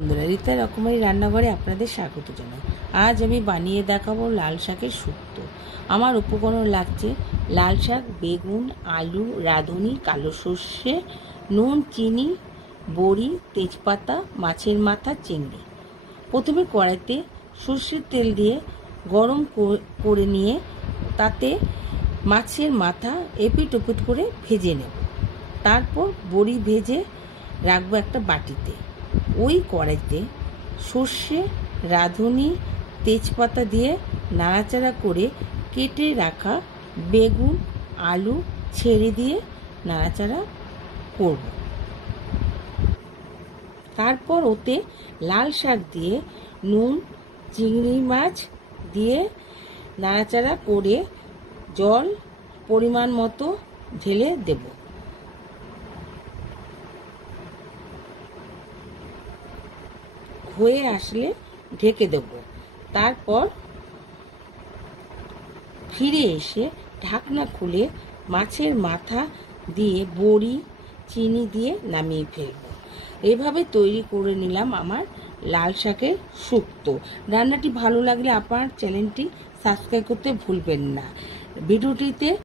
বন্ধুরা, রীতা রকমারি রান্নাঘরে আপনাদের স্বাগত জানাই। আজ আমি বানিয়ে দেখাবো লাল শাকের শুক্তো। আমার উপকরণ লাগছে লাল শাক, বেগুন, আলু, রাঁধুনি, কালো সর্ষে, নুন, চিনি, বড়ি, তেজপাতা, মাছের মাথা, চিংড়ি। প্রথমে কড়াইতে সর্ষের তেল দিয়ে গরম করে নিয়ে তাতে মাছের মাথা এপিট ওপিট করে ভেজে নেব। তারপর বড়ি ভেজে রাখবো একটা বাটিতে। ওই কড়াইতে সর্ষে, রাঁধুনি, তেজপাতা দিয়ে নাড়াচাড়া করে কেটে রাখা বেগুন, আলু ছেড়ে দিয়ে নাড়াচাড়া করব। তারপর ওতে লাল শাক দিয়ে নুন, চিংড়ি মাছ দিয়ে নাড়াচাড়া করে জল পরিমাণ মতো ঢেলে দেব। হয়ে আসলে ঢেকে দেব। তারপর ফিরে এসে ঢাকনা খুলে মাছের মাথা দিয়ে বড়ি, চিনি দিয়ে নামিয়ে ফেলব। এভাবে তৈরি করে নিলাম আমার লাল শাকের শুক্তো। রান্নাটি ভালো লাগলে আপনার চ্যানেলটি সাবস্ক্রাইব করতে ভুলবেন না। ভিডিওটিতে